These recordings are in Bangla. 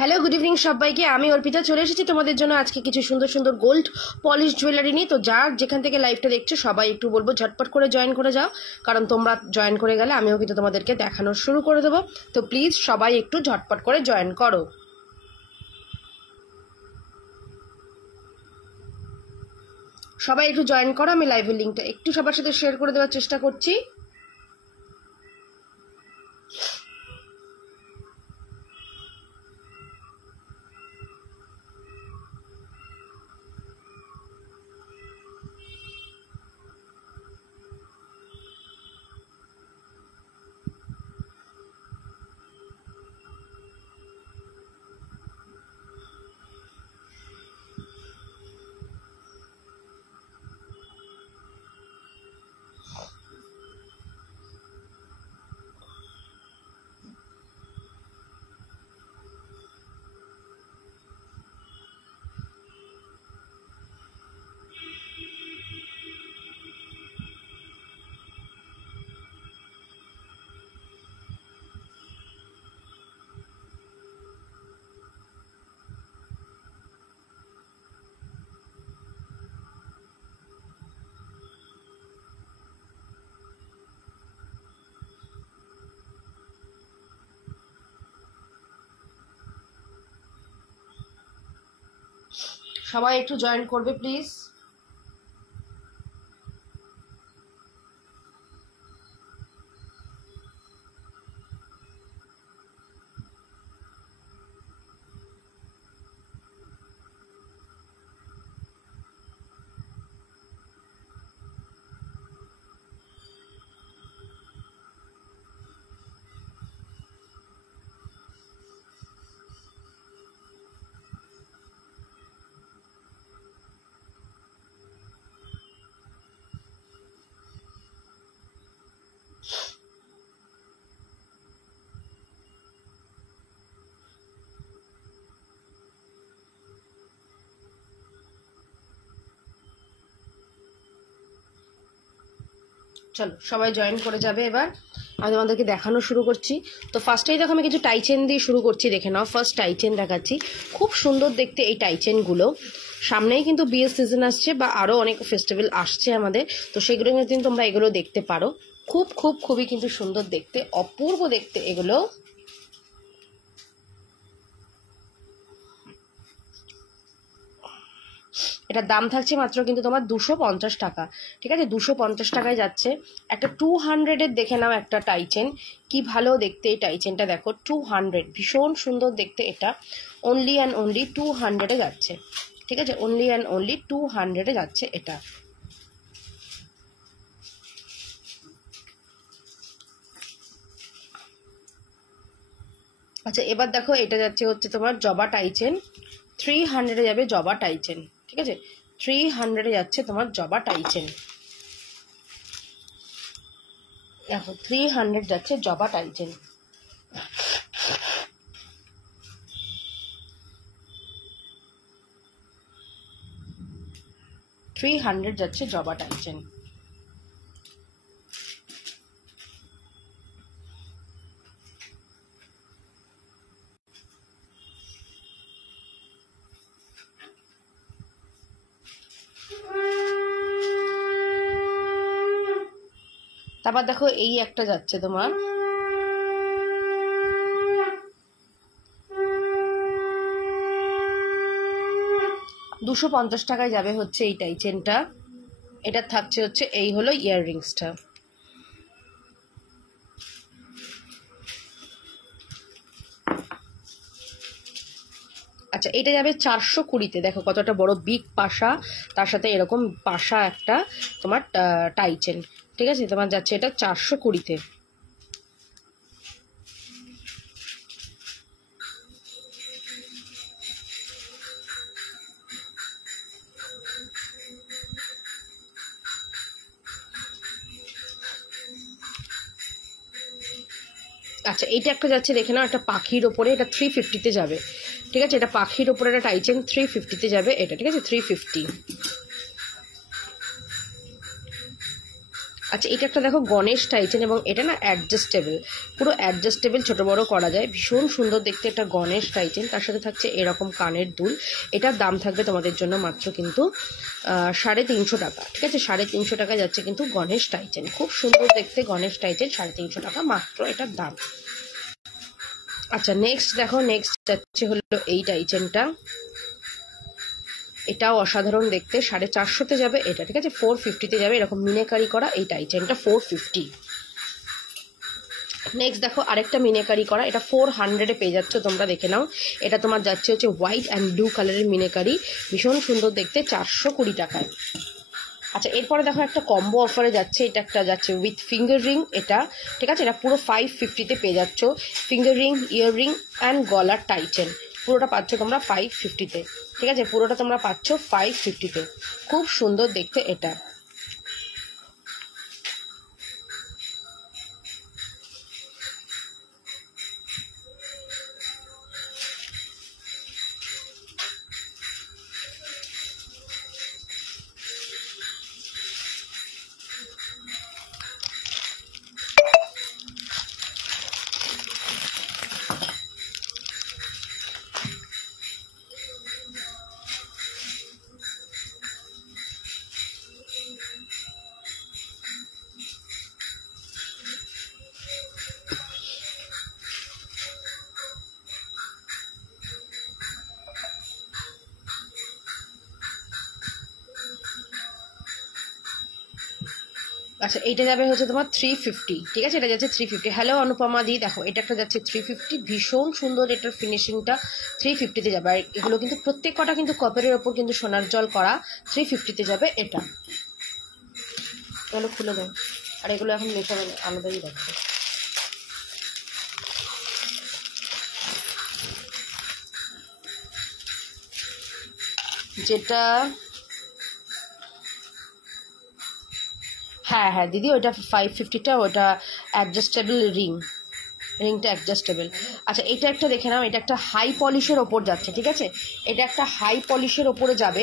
হ্যালো গুড ইভিনিং সবাইকে। আমি অর্পিতা চলে এসেছি তোমাদের জন্য আজকে কিছু সুন্দর সুন্দর গোল্ড পলিশ জুয়েলারি নিয়ে। তো যার যেখান থেকে লাইভটা দেখছো সবাই একটু বলবো ঝটপট করে জয়েন করে যাও, কারণ তোমরা জয়েন করে গেলে আমিও কিন্তু তোমাদেরকে দেখানো শুরু করে দেবো। তো প্লিজ সবাই একটু ঝটপট করে জয়েন করো। সবাই একটু জয়েন করো। আমি লাইভের লিঙ্কটা একটু সবার সাথে শেয়ার করে দেওয়ার চেষ্টা করছি। সবাই একটু জয়েন করবে প্লিজ। চলো সবাই জয়েন করে যাবে। এবার আমি তোমাদেরকে দেখানো শুরু করছি। তো ফার্স্টেই দেখো আমি কিছু টাইচেন দিয়ে শুরু করছি, দেখে নাও। ফার্স্ট টাইচেন দেখাচ্ছি, খুব সুন্দর দেখতে এই টাইচেনগুলো। সামনেই কিন্তু বিয়ের সিজন আসছে বা আরও অনেক ফেস্টিভ্যাল আসছে আমাদের, তো সেগুলো কিন্তু তোমরা এগুলো দেখতে পারো। খুবই কিন্তু সুন্দর দেখতে, অপূর্ব দেখতে এগুলো। এটার দাম থাকছে মাত্র কিন্তু তোমার 250 টাকা, ঠিক আছে? 250 টাকায় যাচ্ছে। একটা 200-এর দেখে নাও একটা টাইচেন, কি ভালো দেখতে এই টাইচেনটা, দেখো 200, ভীষণ সুন্দর দেখতে। এটা অনলি অ্যান্ড অনলি 200-এ যাচ্ছে, ঠিক আছে? অনলি অ্যান্ড অনলি 200-এ যাচ্ছে এটা। আচ্ছা এবার দেখো এটা যাচ্ছে হচ্ছে তোমার জবা টাইচেন, 300-এ যাবে জবা টাইচেন, ঠিক আছে? 300-এ যাচ্ছে তোমার জবা টাইচেন। দেখো 300 যাচ্ছে জবা টাইচেন। যাচ্ছে জবা টাইচেন। তারপর দেখো এই একটা যাচ্ছে তোমার 250 টাকায় যাবে হচ্ছে এই টাইচেনটা। এটা থাকছে হচ্ছে এই হলো ইয়াররিংসটা। আচ্ছা এটা যাবে 420-তে। দেখো কতটা বড় বিগ পাশা, তার সাথে এরকম পাশা একটা তোমার টাইচেন, ঠিক আছে? তোমার যাচ্ছে এটা 420-তে। আচ্ছা এইটা একটা যাচ্ছে, দেখে নাও, একটা পাখির ওপরে, এটা 350-তে যাবে, ঠিক আছে? এটা পাখির ওপরে একটা টাইচেন, 350-তে যাবে এটা, ঠিক আছে? 350। আচ্ছা এটা একটা দেখো গণেশ টাইচেন, এবং এটা না অ্যাডজাস্টেবল, পুরো অ্যাডজাস্টেবল, ছোট বড় করা যায়, ভীষণ সুন্দর দেখতে একটা গণেশ টাইচেন। তার সাথে থাকছে এরকম কানের দুল। এটার দাম থাকবে তোমাদের জন্য মাত্র কিন্তু 350 টাকা। ঠিক আছে, 350 টাকা যাচ্ছে কিন্তু গণেশ টাইচেন। খুব সুন্দর দেখতে গণেশ টাইচেন, 350 টাকা মাত্র এটার দাম। আচ্ছা নেক্সট দেখো, নেক্সট যাচ্ছে হলো এই টাইচেনটা। এটাও অসাধারণ দেখতে, 450-তে যাবে এটা। ঠিক আছে, 450-তে যাবে, এরকম মিনেকারি করা এই টাইচেনটা 450। নেক্সট দেখো আরেকটা মিনেকারি করা, এটা 400-এ পেয়ে যাচ্ছ তোমরা, দেখে নাও। এটা তোমার যাচ্ছে হচ্ছে হোয়াইট অ্যান্ড ব্লু কালারের মিনেকারি, ভীষণ সুন্দর দেখতে, 420 টাকায়। আচ্ছা এরপরে দেখো একটা কম্বো অফারে যাচ্ছে, এটা একটা যাচ্ছে উইথ ফিঙ্গার রিং এটা। ঠিক আছে, এটা পুরো 550-তে পেয়ে যাচ্ছ। Finger ring, year ring and গলার টাইচেন পুরোটা পাচ্ছ তোমরা 550-তে। ঠিক আছে, পুরোটা তোমরা পাচ্ছ 550-তে। খুব সুন্দর দেখতে এটা। আচ্ছা এইটা যাবে হচ্ছে তোমার 350। ঠিক আছে, এটা যাচ্ছে 350। হ্যালো অনুপমা দি, দেখো এটা একটা যাচ্ছে 350, ভীষণ সুন্দর এটার ফিনিশিংটা। 350-তে যাবে, আর এগুলো কিন্তু প্রত্যেক কটা কিন্তু কপারের ওপর কিন্তু সোনার জল করা। 350-তে যাবে এটা। এগুলো খুলে দাও, আর এগুলো এখন মেশাবে আলাদাই রাখবে। যেটা হ্যাঁ হ্যাঁ দিদি, ওইটা 550টা, ওটা অ্যাডজাস্টেবল রিংটা অ্যাডজাস্টেবল। আচ্ছা এটা একটা দেখে নাও, এটা একটা হাই পলিশের ওপর যাচ্ছে। ঠিক আছে, এটা একটা হাই পলিশের ওপরে যাবে,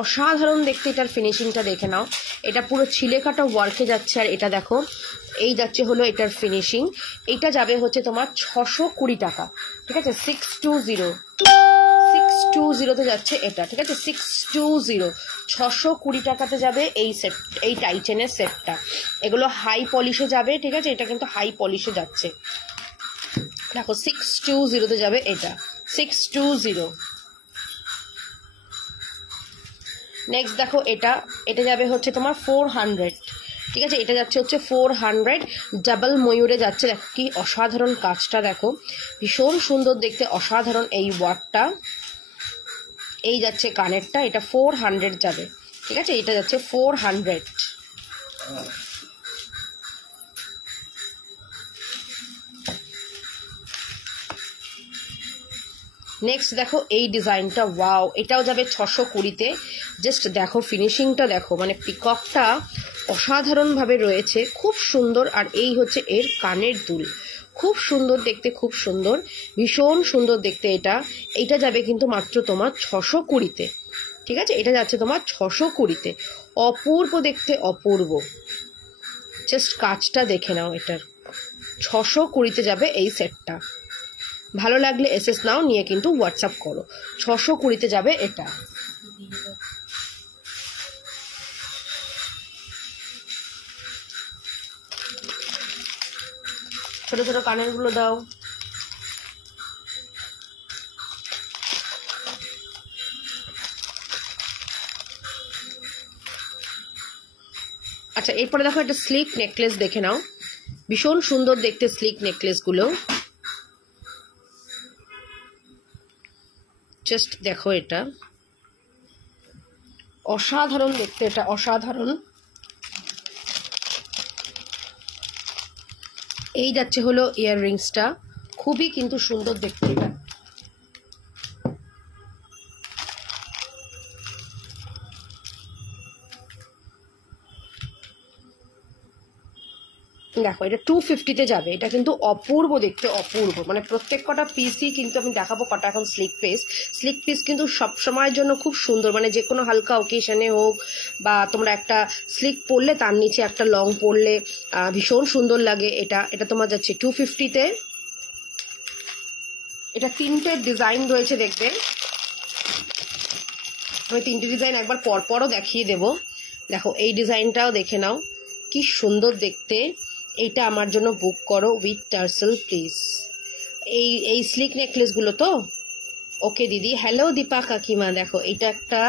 অসাধারণ দেখতে এটার ফিনিশিংটা দেখে নাও। এটা পুরো ছিলে কাটা ওয়ার্কে যাচ্ছে, আর এটা দেখো এই যাচ্ছে হলো এটার ফিনিশিং। এটা যাবে হচ্ছে তোমার 620 টাকা। ঠিক আছে, 620-তে যাচ্ছে এটা। ঠিক আছে, 620 টাকাতে যাবে এই সেট, এই টাইচেনের সেটটা। এগুলো হাই পলিশে যাবে। ঠিক আছে, এটা কিন্তু হাই পলিশে যাচ্ছে। দেখো 620-তে যাবে এটা, 620। নেক্সট দেখো এটা, এটা যাবে হচ্ছে তোমার 400। ঠিক আছে, এটা যাচ্ছে হচ্ছে 400, ডাবল ময়ূরে যাচ্ছে। দেখো কি অসাধারণ কাজটা, দেখো ভীষণ সুন্দর দেখতে, অসাধারণ এই ওয়ার্কটা। এই যাচ্ছে কানেরটা, এটা 400 যাবে। ঠিক আছে, এটা যাচ্ছে 400। নেক্সট দেখো এই ডিজাইনটা, ওয়াও, এটাও যাবে 620-তে। জাস্ট দেখো ফিনিশিংটা দেখো, মানে পিককটা অসাধারণভাবে রয়েছে, খুব সুন্দর। আর এই হচ্ছে এর কানের দুল, খুব সুন্দর দেখতে, খুব সুন্দর, ভীষণ সুন্দর দেখতে এটা। এইটা যাবে কিন্তু মাত্র তোমার 620-তে। ঠিক আছে, এটা যাচ্ছে তোমার 620-তে। অপূর্ব দেখতে, অপূর্ব। জাস্ট কাজটা দেখে নাও এটার, 620-তে যাবে এই সেটটা। ভালো লাগলে এসএস নাও, নিয়ে কিন্তু হোয়াটসঅ্যাপ করো। 620-তে যাবে এটা। ছোট ছোট কানের গুলো দাও। আচ্ছা এরপরে দেখো একটা স্লিক নেকলেস দেখে নাও, ভীষণ সুন্দর দেখতে স্লিক নেকলেস গুলো। জাস্ট দেখো এটা অসাধারণ দেখতে, এটা অসাধারণ। এই যাচ্ছে হলো ইয়াররিংসটা, খুবই কিন্তু সুন্দর দেখতে এটা। দেখো এটা 250-তে যাবে। এটা কিন্তু অপূর্ব দেখতে, অপূর্ব, মানে প্রত্যেক কটা পিসই কিন্তু আমি দেখাবো কটা এখন স্লিক পিস কিন্তু সব সময়ের জন্য খুব সুন্দর, মানে যে কোনো হালকা ওকেশনে হোক বা তোমরা একটা স্লিক পরলে তার নিচে একটা লং পরলে ভীষণ সুন্দর লাগে। এটা তোমার যাচ্ছে 250-তে। এটা 3টে ডিজাইন রয়েছে, দেখবে আমি 3টে ডিজাইন একবার পরপরও দেখিয়ে দেব। দেখো এই ডিজাইনটাও দেখে নাও, কি সুন্দর দেখতে। এইটা আমার জন্য বুক করো উইথ টার্সেল প্লিজ। এই স্লিক নেকলেসগুলো তো ওকে দিদি। হ্যালো দীপা কাকিমা, দেখো এটা একটা,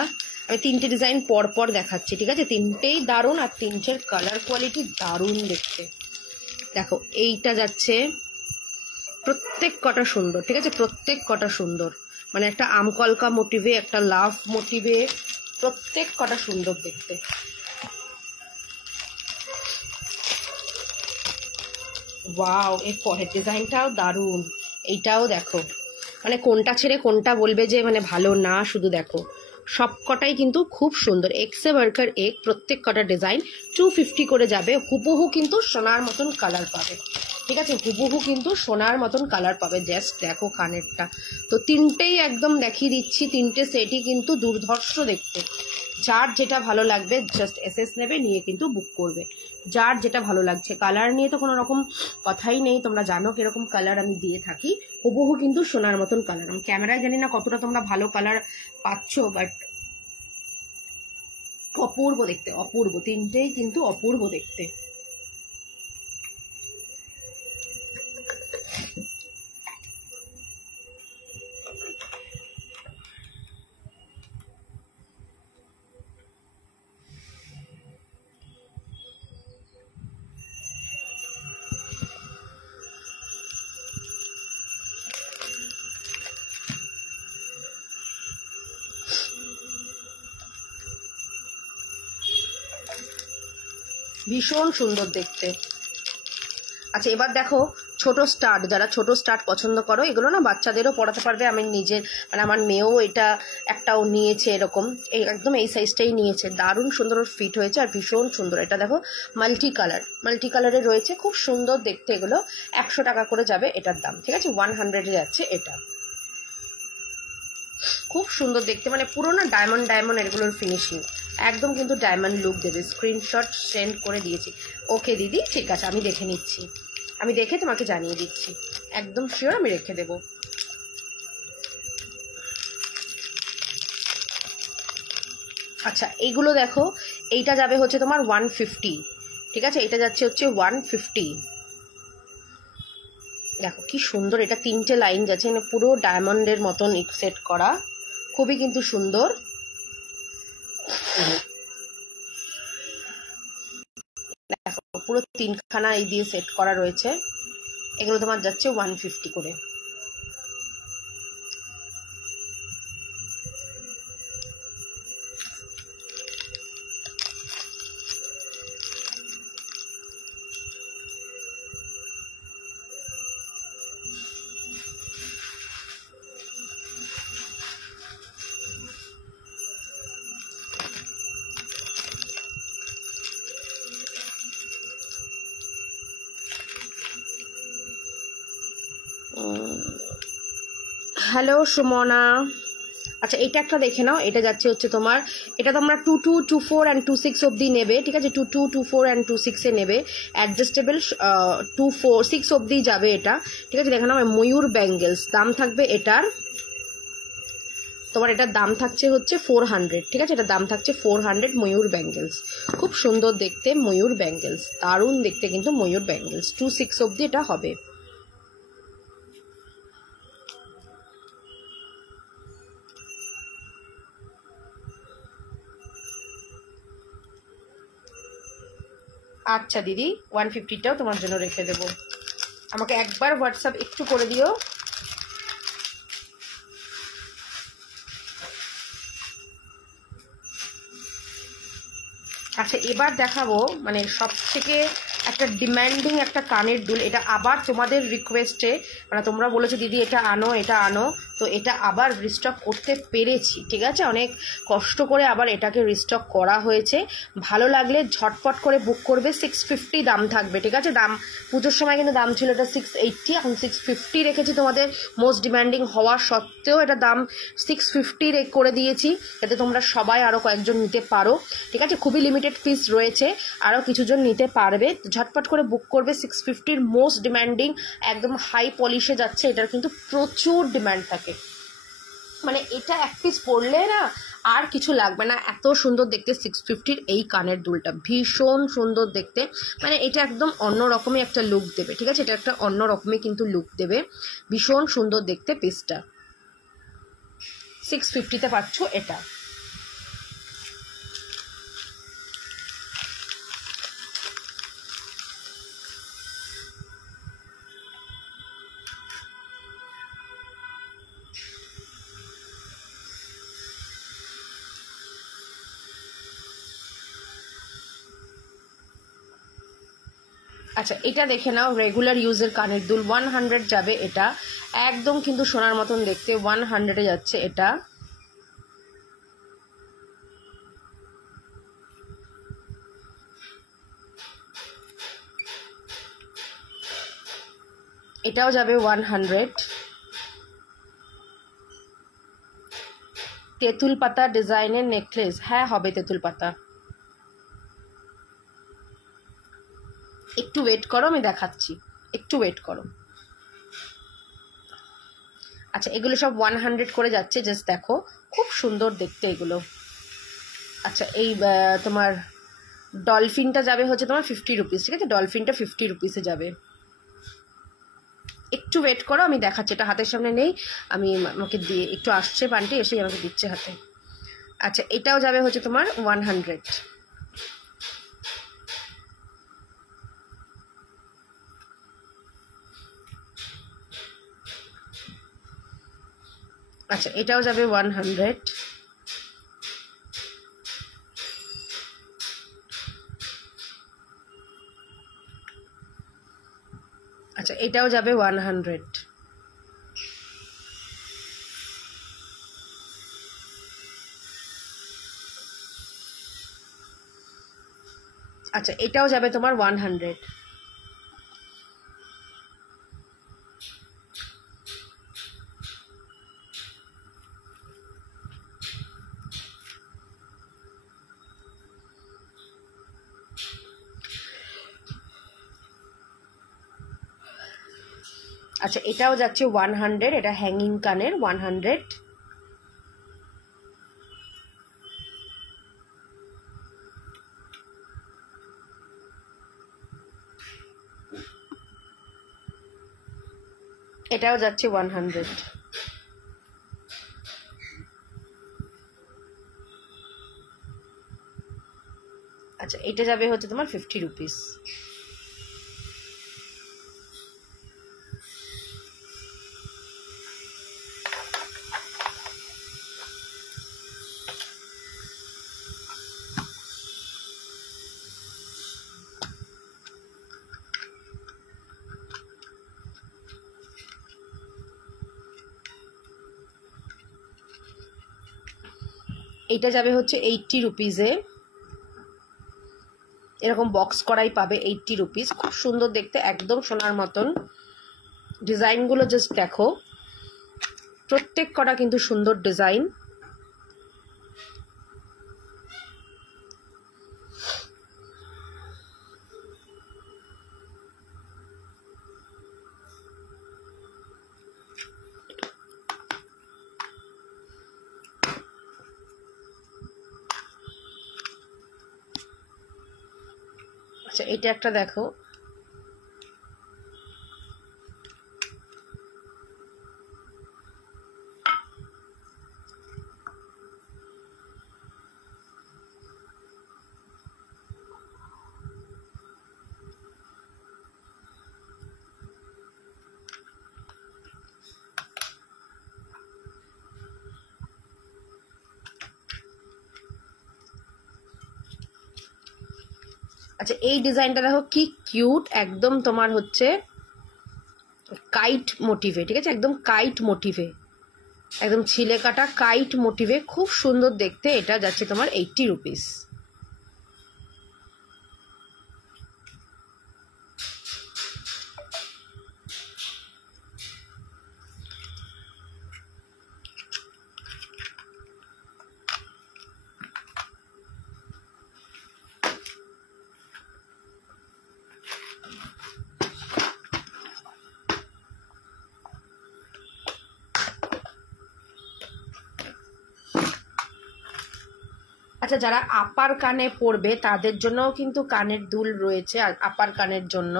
আমি 3টে ডিজাইন পরপর দেখাচ্ছি, ঠিক আছে? 3টেই দারুণ, আর 3টের কালার কোয়ালিটি দারুণ দেখতে। দেখো এইটা যাচ্ছে, প্রত্যেক কটা সুন্দর, ঠিক আছে? প্রত্যেক কটা সুন্দর, মানে একটা আমকলকা মোটিভে, একটা লাভ মোটিভে, প্রত্যেক কটা সুন্দর দেখতে। ওয়াও, এর পরের ডিজাইনটাও দারুণ। এইটাও দেখো, মানে কোনটা ছেড়ে কোনটা বলবে যে মানে ভালো না, শুধু দেখো সব কটাই কিন্তু খুব সুন্দর। এক্সে ওয়ার্কার এক, প্রত্যেক কটা ডিজাইন 250 করে যাবে। হুবহু কিন্তু সোনার মতন কালার পাবে, ঠিক আছে? হুবহু কিন্তু সোনার মতন কালার পাবে। জাস্ট দেখো কানেরটা তো 3টেই একদম দেখিয়ে দিচ্ছি, 3টে সেটই কিন্তু দুর্ধর্ষ দেখতে। যার যেটা ভালো লাগবে জাস্ট এসএস নেবে, নিয়ে কিন্তু বুক করবে। যার যেটা ভালো লাগছে, কালার নিয়ে তো কোনো রকম কথাই নেই, তোমরা জানো কিরকম কালার আমি দিয়ে থাকি। হুবহু কিন্তু সোনার মতন কালার। আমি ক্যামেরায় জানি না কতটা তোমরা ভালো কালার পাচ্ছ, বাট অপূর্ব দেখতে, অপূর্ব। 3টেই কিন্তু অপূর্ব দেখতে। ভীষণ সুন্দর দেখতে। আচ্ছা এবার দেখো ছোট স্টার্ট, যারা ছোট স্টার্ট পছন্দ করো, এগুলো না বাচ্চাদেরও পড়াতে পারবে। আমি নিজের, মানে আমার মেয়েও এটা একটাও নিয়েছে, এরকম একদম এই সাইজটাই নিয়েছে। দারুণ সুন্দর ফিট হয়েছে আর ভীষণ সুন্দর। এটা দেখো মাল্টি কালারে রয়েছে, খুব সুন্দর দেখতে। এগুলো 100 টাকা করে যাবে এটার দাম, ঠিক আছে? 100-এ যাচ্ছে এটা। খুব সুন্দর দেখতে, মানে পুরো না ডায়মন্ড এগুলোর ফিনিশিং একদম কিন্তু ডায়মন্ড লুক দেবে। স্ক্রিনশট সেন্ড করে দিয়েছি। ওকে দিদি, ঠিক আছে, আমি দেখে নিচ্ছি, আমি দেখে তোমাকে জানিয়ে দিচ্ছি, একদম শিওর আমি রেখে দেব। আচ্ছা এইগুলো দেখো, এইটা যাবে হচ্ছে তোমার 150, ঠিক আছে? এটা যাচ্ছে হচ্ছে 150। দেখো কি সুন্দর, এটা 3টে লাইন যাচ্ছে, মানে পুরো ডায়মন্ডের মতন সেট করা, খুবই কিন্তু সুন্দর। দেখো পুরো 3খানা এই দিয়ে সেট করা রয়েছে। এগুলো তোমার যাচ্ছে 150 করে। হ্যালো সুমনা, আচ্ছা এটা একটা দেখে নাও। এটা যাচ্ছে হচ্ছে তোমার, এটা তোমরা 22, 24 and 26 অবধি নেবে, ঠিক আছে? 22, 24 and 26-এ নেবে। অ্যাডজাস্টেবল 24, 6 অবধি যাবে এটা, ঠিক আছে? দেখে নাও ময়ূর ব্যাঙ্গেলস, দাম থাকবে এটার তোমার, এটার দাম থাকছে হচ্ছে 400, ঠিক আছে? এটার দাম থাকছে 400। ময়ূর ব্যাঙ্গেলস খুব সুন্দর দেখতে, ময়ূর ব্যাঙ্গেলস দারুণ দেখতে কিন্তু ময়ূর ব্যাঙ্গেলস 26 অবধি এটা হবে। আচ্ছা দিদি, 150টাও তোমার জন্য রেখে দেবো। আমাকে একবার হোয়াটসঅ্যাপ একটু করে দিও। আচ্ছা এবার দেখাবো মানে সব থেকে একটা ডিমান্ডিং একটা কানের দুল। এটা আবার তোমাদের রিকোয়েস্টে, মানে তোমরা বলেছো দিদি এটা আনো, এটা আনো, তো তো এটা আবার রিস্টক করতে পেরেছি, ঠিক আছে, অনেক কষ্ট করে আবার এটাকে রিস্টক করা হয়েছে। ভালো লাগলে ঝটপট করে বুক করবে। 650 দাম থাকবে, ঠিক আছে। দাম পুজোর সময় কিন্তু দাম ছিল এটা 680, এখন 650 রেখেছি। তোমাদের মোস্ট ডিমান্ডিং হওয়া সত্ত্বেও এটা দাম 650 করে দিয়েছি, যাতে তোমরা সবাই আরও কয়েকজন নিতে পারো, ঠিক আছে। খুবই লিমিটেড পিস রয়েছে, আরও কিছুজন নিতে পারবে। ঝটপট করে বুক করবে। 650 মোস্ট ডিমান্ডিং, একদম হাই পলিশে যাচ্ছে, এটার কিন্তু প্রচুর ডিমান্ড থাকে। মানে এটা এক পিস পরলে না আর কিছু লাগবে না, এত সুন্দর দেখতে 650 এই কানের দুলটা, ভীষণ সুন্দর দেখতে। মানে এটা একদম অন্যরকমই একটা লুক দেবে, ঠিক আছে। এটা একটা অন্যরকমই কিন্তু লুক দেবে, ভীষণ সুন্দর দেখতে পিসটা। 650-তে পাচ্ছ এটা। আচ্ছা, এটা দেখে নাও, রেগুলার ইউজের কানের দুল, 100 যাবে এটা, একদম কিন্তু সোনার মতন দেখতে, 100-এ যাচ্ছে এটা। এটাও যাবে 100। তেঁতুল পাতা ডিজাইনের নেকলেস, হ্যাঁ হবে তেঁতুল পাতা। একটু ওয়েট করো, আমি দেখাচ্ছি, একটু ওয়েট করো। আচ্ছা, এগুলো সব 100 করে যাচ্ছে, জাস্ট দেখো, খুব সুন্দর দেখতে এগুলো। আচ্ছা, এই তোমার ডলফিনটা যাবে হচ্ছে তোমার 50 রুপিস, ঠিক আছে। ডলফিনটা 50 রুপিসে যাবে। একটু ওয়েট করো, আমি দেখাচ্ছি, এটা হাতের সামনে নেই, আমি আমাকে দিয়ে একটু আসছে পান্টি, এসেই আমাকে দিচ্ছে হাতে। আচ্ছা, এটাও যাবে হচ্ছে তোমার 100। আচ্ছা, এটাও যাবে 100। আচ্ছা, এটাও যাবে 100। আচ্ছা, এটাও যাবে তোমার 100। আচ্ছা, এটাও যাচ্ছে 100, এটা হ্যাঙ্গিং কানের 100। এটাও যাচ্ছে 100। আচ্ছা, এটা যাবে হচ্ছে তোমার 50 রুপিস। এইটা যাবে হচ্ছে 80 রুপিসে, এরকম বক্স করাই পাবে 80 রুপিস। খুব সুন্দর দেখতে, একদম সোনার মতন। ডিজাইনগুলো জাস্ট দেখো, প্রত্যেক কটা কিন্তু সুন্দর ডিজাইন। আচ্ছা, এটা একটা দেখো, আচ্ছা এই ডিজাইনটা দেখো কি কিউট, একদম তোমার হচ্ছে কাইট মোটিভে, ঠিক আছে, একদম কাইট মোটিভে, একদম ছিলে কাটা কাইট মোটিভে, খুব সুন্দর দেখতে। এটা যাচ্ছে তোমার 80 রুপিস। আচ্ছা, যারা আপার কানে পরবে তাদের জন্যও কিন্তু কানের দুল রয়েছে। আর আপার কানের জন্য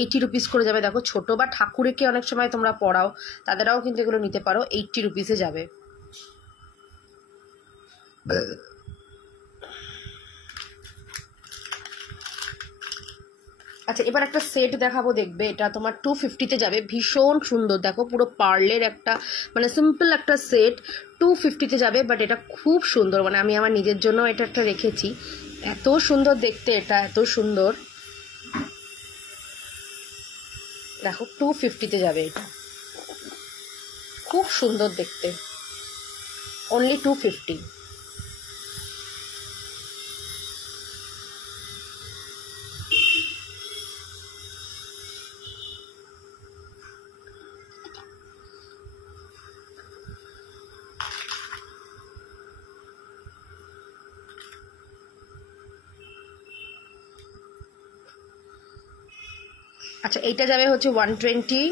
80 রুপিস করে যাবে। দেখো, ছোট বা ঠাকুরকে অনেক সময় তোমরা পরাও, তাদেরাও কিন্তু এগুলো নিতে পারো। 80 রুপিসে যাবে। আচ্ছা, এবার একটা সেট দেখাবো, দেখবে। এটা তোমার 250-তে যাবে। ভীষণ সুন্দর, দেখো পুরো পার্লের একটা মানে সিম্পল একটা সেট 250-তে যাবে। বাট এটা খুব সুন্দর, মানে আমি আমার নিজের জন্য এটা একটা রেখেছি। এত সুন্দর দেখতে, এটা এত সুন্দর। দেখো 250-তে যাবে। এটা খুব সুন্দর দেখতে, অনলি 250। আচ্ছা, এইটা যাবে হচ্ছে 120।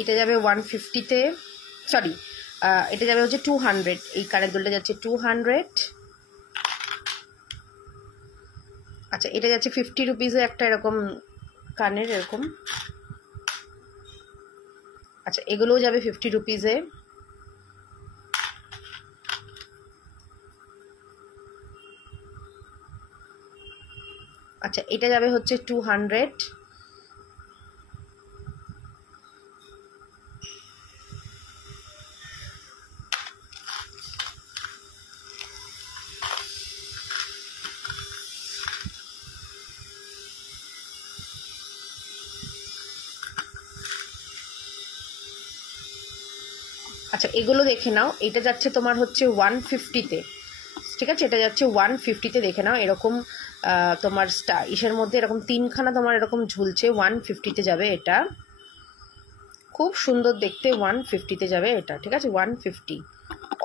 এটা যাবে 150-তে, সরি, এটা যাবে হচ্ছে 200। এই কানের দুলটা যাচ্ছে 200। আচ্ছা, এটা যাচ্ছে 50 রুপিসে একটা এরকম কানের এরকম। আচ্ছা, এগুলোও যাবে 50 রুপিসে। আচ্ছা, এটা যাবে হচ্ছে 200। আচ্ছা, এগুলো দেখে নাও। এটা যাচ্ছে তোমার হচ্ছে 150-তে, ঠিক আছে? এটা যাচ্ছে 150-তে, দেখে নাও। এরকম তোমার ইসের মধ্যে এরকম 3খানা তোমার এরকম ঝুলছে। 150-তে যাবে এটা, খুব সুন্দর দেখতে। 150-তে যাবে এটা, ঠিক আছে? 150,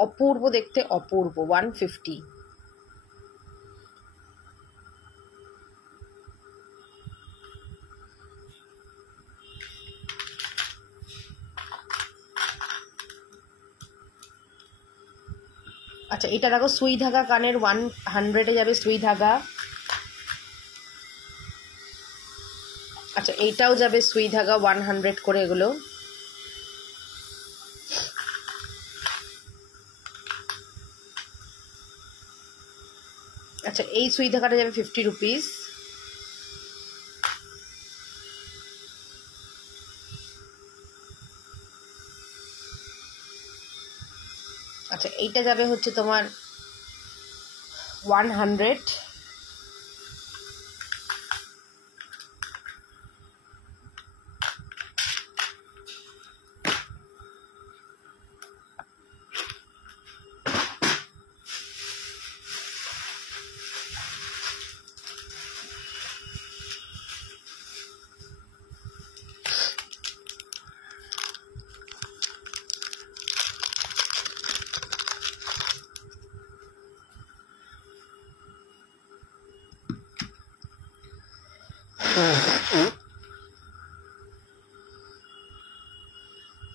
অপূর্ব দেখতে, অপূর্ব। 150। আচ্ছা, এটা দেখো সুই ধাগা কানের 100-এ যাবে সুই ধাগা। আচ্ছা, এইটাও যাবে সুই ধাগা 100 করে এগুলো। আচ্ছা, এই সুই ধাগাটা যাবে 50 রুপিস। আচ্ছা, এইটা যাবে হচ্ছে তোমার 100।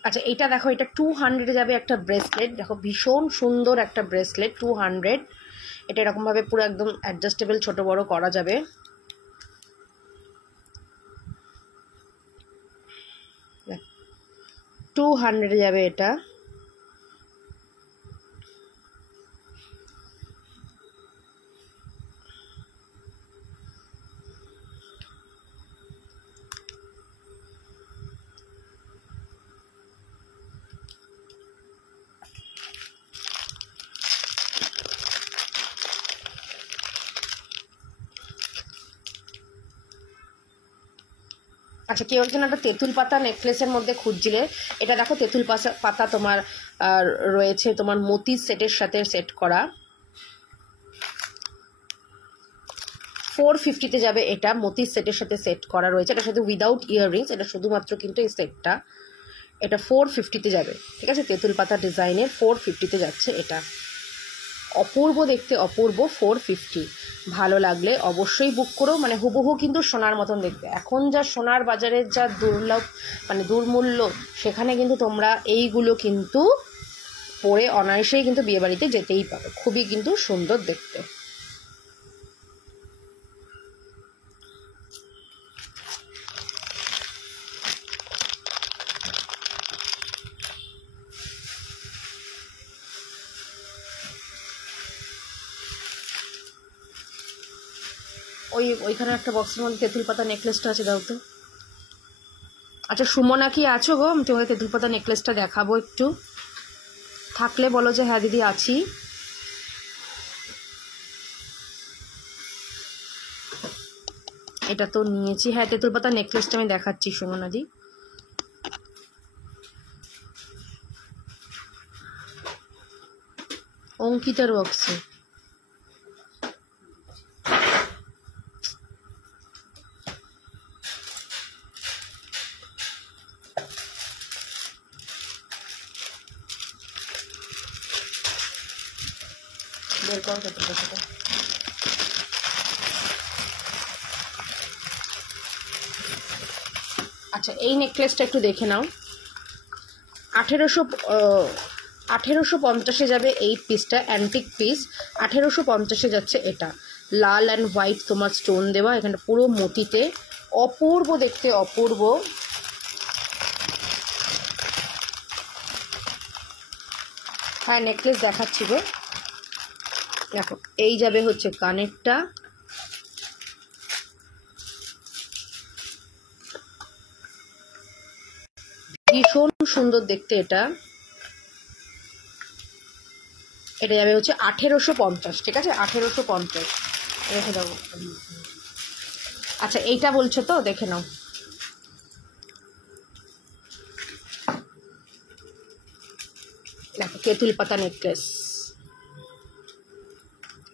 আচ্ছা, এটা দেখো, এটা 200-এ যাবে একটা ব্রেসলেট। দেখো, ভীষণ সুন্দর একটা ব্রেসলেট, 200। এটা এরকম ভাবে পুরো একদম অ্যাডজাস্টেবল, ছোট বড় করা যাবে। টু 200-এ যাবে এটা। আচ্ছা, কেউ একজন একটা তেঁতুল পাতা নেকলেসের মধ্যে খুঁজছিলে, এটা দেখো তেঁতুল পাতা তোমার রয়েছে তোমার মতির সেটের সাথে সেট করা। 450-তে যাবে এটা, মতির সেটের সাথে সেট করা রয়েছে, এটার সাথে উইদাউট ইয়াররিংস, এটা শুধুমাত্র কিন্তু এই সেটটা, এটা 450-তে যাবে, ঠিক আছে। তেঁতুল পাতা ডিজাইনের 450-তে যাচ্ছে এটা, অপূর্ব দেখতে, অপূর্ব। 450, ভালো লাগলে অবশ্যই বুক করো। মানে হুবহু কিন্তু সোনার মতন দেখতে, এখন যা সোনার বাজারের যা দুর্লভ মানে দুর্মূল্য, সেখানে কিন্তু তোমরা এইগুলো কিন্তু পরে অনায়াসেই কিন্তু বিয়েবাড়িতে যেতেই পারো, খুবই কিন্তু সুন্দর দেখতে। ওইখানে একটা বক্সের মধ্যে তেঁতুল পাতা নেকলেসটা আছে, দাও তো। আচ্ছা সুমনা কি আছো গো? আমি তোমাকে তেঁতুল পাতা নেকলেসটা দেখাবো, একটু থাকলে বলো যে হ্যাঁ দিদি আছি। এটা তো নিয়েছি, হ্যাঁ তেঁতুল পাতা নেকলেসটা আমি দেখাচ্ছি সুমনা দি। অঙ্কিতার বক্সে বের করো তেঁতুল পাতাটা। আচ্ছা এই নেকলেসটা একটু দেখে নাও, 1850-এ যাবে এই পিসটা, অ্যান্টিক পিস। 1850-এ যাচ্ছে এটা, লাল অ্যান্ড হোয়াইট তোমার স্টোন দেওয়া, এখানে পুরো মতিতে, অপূর্ব দেখতে, অপূর্ব। হ্যাঁ নেকলেস দেখাচ্ছি গো, দেখো এই যাবে হচ্ছে কানেরটা, ভীষণ সুন্দর দেখতে এটা। এটা যাবে হচ্ছে 1850, ঠিক আছে, 1850 রেখে দেবো। আচ্ছা এইটা বলছো তো, দেখে নাও। দেখো তেঁতুল পাতা নেকলেস,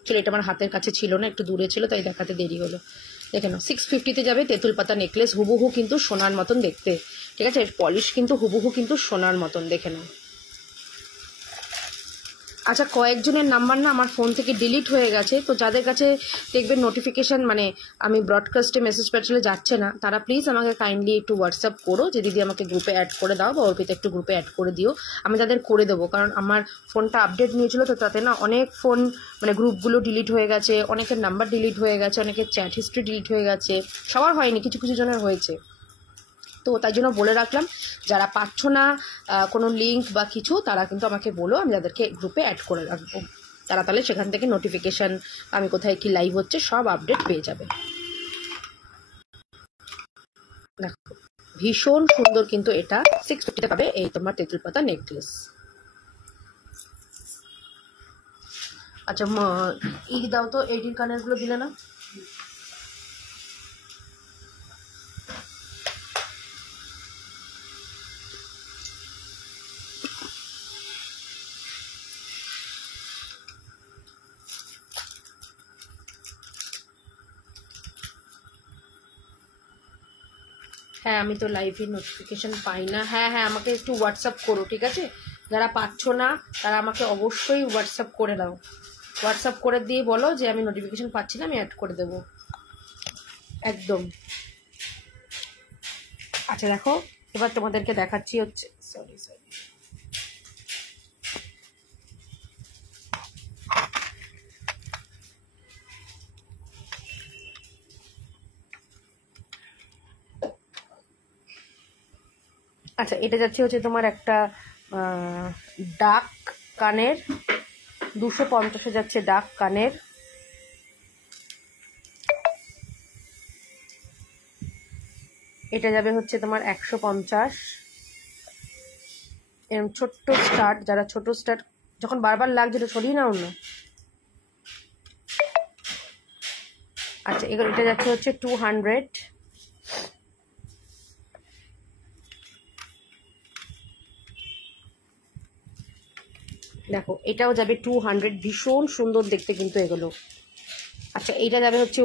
চলো এটা আমার হাতের কাছে ছিল না, একটু দূরে ছিল তাই দেখাতে দেরি হলো। দেখে নাও 650-তে যাবে তেঁতুল পাতা নেকলেস, হুবহু কিন্তু সোনার মতন দেখতে, ঠিক আছে, পলিশ কিন্তু হুবহু কিন্তু সোনার মতন, দেখে নাও। আচ্ছা কয়েকজনের নাম্বার না আমার ফোন থেকে ডিলিট হয়ে গেছে, তো যাদের কাছে দেখবেন নোটিফিকেশান মানে আমি ব্রডকাস্টে মেসেজ পাঠালে যাচ্ছে না, তারা প্লিজ আমাকে কাইন্ডলি একটু হোয়াটসঅ্যাপ করো যে দিদি আমাকে গ্রুপে অ্যাড করে দাও, বা অর্পিতা একটু গ্রুপে অ্যাড করে দিও, আমি তাদের করে দেবো। কারণ আমার ফোনটা আপডেট নিয়েছিল, তো তাতে না অনেক ফোন মানে গ্রুপগুলো ডিলিট হয়ে গেছে, অনেকের নাম্বার ডিলিট হয়ে গেছে, অনেকের চ্যাট হিস্ট্রি ডিলিট হয়ে গেছে, সবার হয়নি, কিছু কিছু জনের হয়েছে। তো তাই জন্য বলে রাখলাম, যারা পাচ্ছ না কোনো লিঙ্ক বা কিছু, তারা কিন্তু আমাকে বলো, আমি তাদেরকে গ্রুপে অ্যাড করে রাখবো, তারা তাহলে সেখান থেকে নোটিফিকেশান, আমি কোথায় কি লাইভ হচ্ছে সব আপডেট পেয়ে যাবে। দেখো ভীষণ সুন্দর কিন্তু এটা, 650-তে পাবে এই তোমার তেঁতুল পাতা নেকলেস। আচ্ছা ই দাও তো, এইটির কানেরগুলো দিলে না? হ্যাঁ আমি তো লাইভে নোটিফিকেশান পাই না। হ্যাঁ হ্যাঁ আমাকে একটু হোয়াটসঅ্যাপ করো, ঠিক আছে, যারা পাচ্ছ না তারা আমাকে অবশ্যই হোয়াটসঅ্যাপ করে দাও, হোয়াটসঅ্যাপ করে দিয়ে বলো যে আমি নোটিফিকেশান পাচ্ছি না, আমি অ্যাড করে দেবো একদম। আচ্ছা দেখো এবার তোমাদেরকে দেখাচ্ছি হচ্ছে, সরি আচ্ছা এটা যাচ্ছে হচ্ছে তোমার একটা ডাক কানের, 250-এ যাচ্ছে ডাক কানের। এটা যাবে হচ্ছে তোমার 150। এরকম ছোট্ট স্টার্ট, যারা ছোট স্টার্ট যখন বারবার লাগছে এটা সরিয়ে নাও না। আচ্ছা এগুলো এটা যাচ্ছে হচ্ছে 200। দেখো এটাও যাবে 200, ভীষণ সুন্দর দেখতে কিন্তু এগুলো। আচ্ছা এইটা যাবে হচ্ছে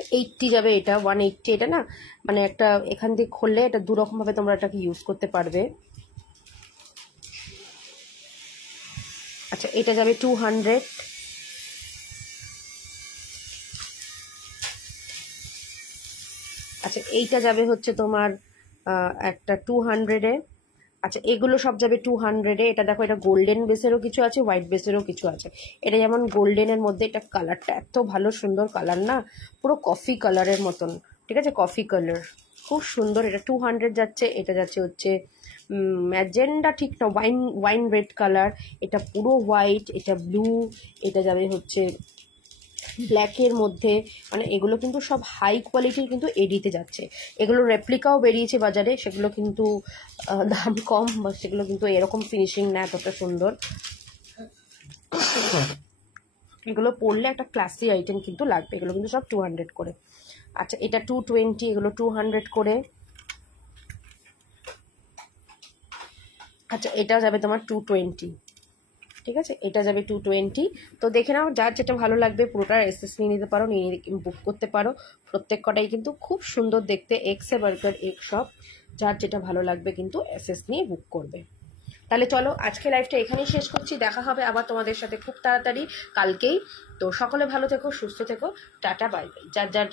180 যাবে, এটা 180। এটা না মানে একটা এখান দিয়ে খুললে এটা দুরকম ভাবে তোমরা এটাকে ইউজ করতে পারবে। আচ্ছা এটা যাবে 200। আচ্ছা এইটা যাবে হচ্ছে তোমার একটা 200-এ। আচ্ছা এগুলো সব যাবে 200-এ। এটা দেখো এটা গোল্ডেন বেসেরও কিছু আছে, হোয়াইট বেসেরও কিছু আছে। এটা যেমন গোল্ডেনের মধ্যে, এটা কালারটা এত ভালো সুন্দর কালার না, পুরো কফি কালারের মতন, ঠিক আছে, কফি কালার, খুব সুন্দর। এটা 200 যাচ্ছে। এটা যাচ্ছে হচ্ছে ম্যাজেন্ডা, ঠিক না, ওয়াইন রেড কালার। এটা পুরো হোয়াইট, এটা ব্লু, এটা যাবে হচ্ছে ব্ল্যাকের মধ্যে। মানে এগুলো কিন্তু সব হাই কোয়ালিটির কিন্তু এডিতে যাচ্ছে। এগুলো রেপ্লিকাও বেরিয়েছে বাজারে, সেগুলো কিন্তু দাম কম, বা সেগুলো কিন্তু এরকম ফিনিশিং না এতটা সুন্দর। এগুলো পরলে একটা ক্লাসি আইটেম কিন্তু লাগবে। এগুলো কিন্তু সব 200 করে। আচ্ছা এটা 220, এগুলো 200 করে। আচ্ছা এটা যাবে তোমার 220, ঠিক আছে, এটা যাবে 220। তো দেখে নাও যার যেটা ভালো লাগবে, পুরোটার এসএস নিয়ে নিতে পারো, নিয়ে বুক করতে পারো। প্রত্যেক কটাই কিন্তু খুব সুন্দর দেখতে, এক্স এ বার্গার এক সব। যার যেটা ভালো লাগবে কিন্তু এসএস নিয়ে বুক করবে। তাহলে চলো আজকে লাইভটা এখানেই শেষ করছি। দেখা হবে আবার তোমাদের সাথে খুব তাড়াতাড়ি কালকেই। তো সকলে ভালো থেকো, সুস্থ থেকো, টাটা বাই বাই। যার যার